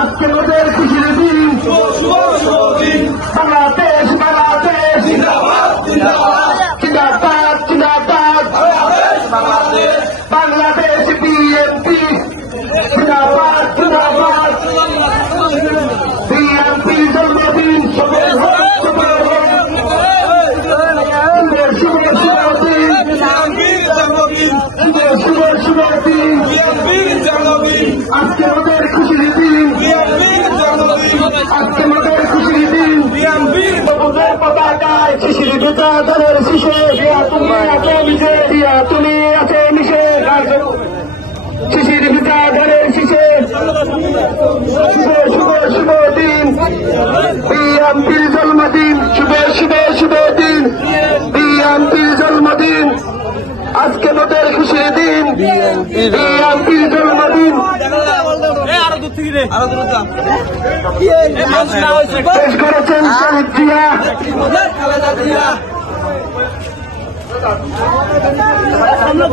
আজকে ওদের খুশির দিন, বাংলাদেশ বাংলাদেশ জিন্দাবাদ জিন্দাবাদ জিন্দাবাদ, বাংলাদেশ বিএনপি জিন্দাবাদ জিন্দাবাদ, বিএনপি জন্মদিন শুভ শুভ শুভ দিন, আজকে ওদের খুশির দিন, আজকে ওদের খুশির দিন, সবুজের পতাকায় শিশির জুতা ধানের শিশে, তুমি আছে মিশে, তুমি আছে মিশে, শিশির জুতা ধানের শিশে, শুভ শুভ শুভ দিন, বিএনপির জন্মদিন, শুভ শুভ শুভ দিন, বিএনপির জন্মদিন, আজকে ওদের খুশির দিন, বিএনপির জন্মদিন। পেশ করেছেন শহীদ জিয়া। সামনে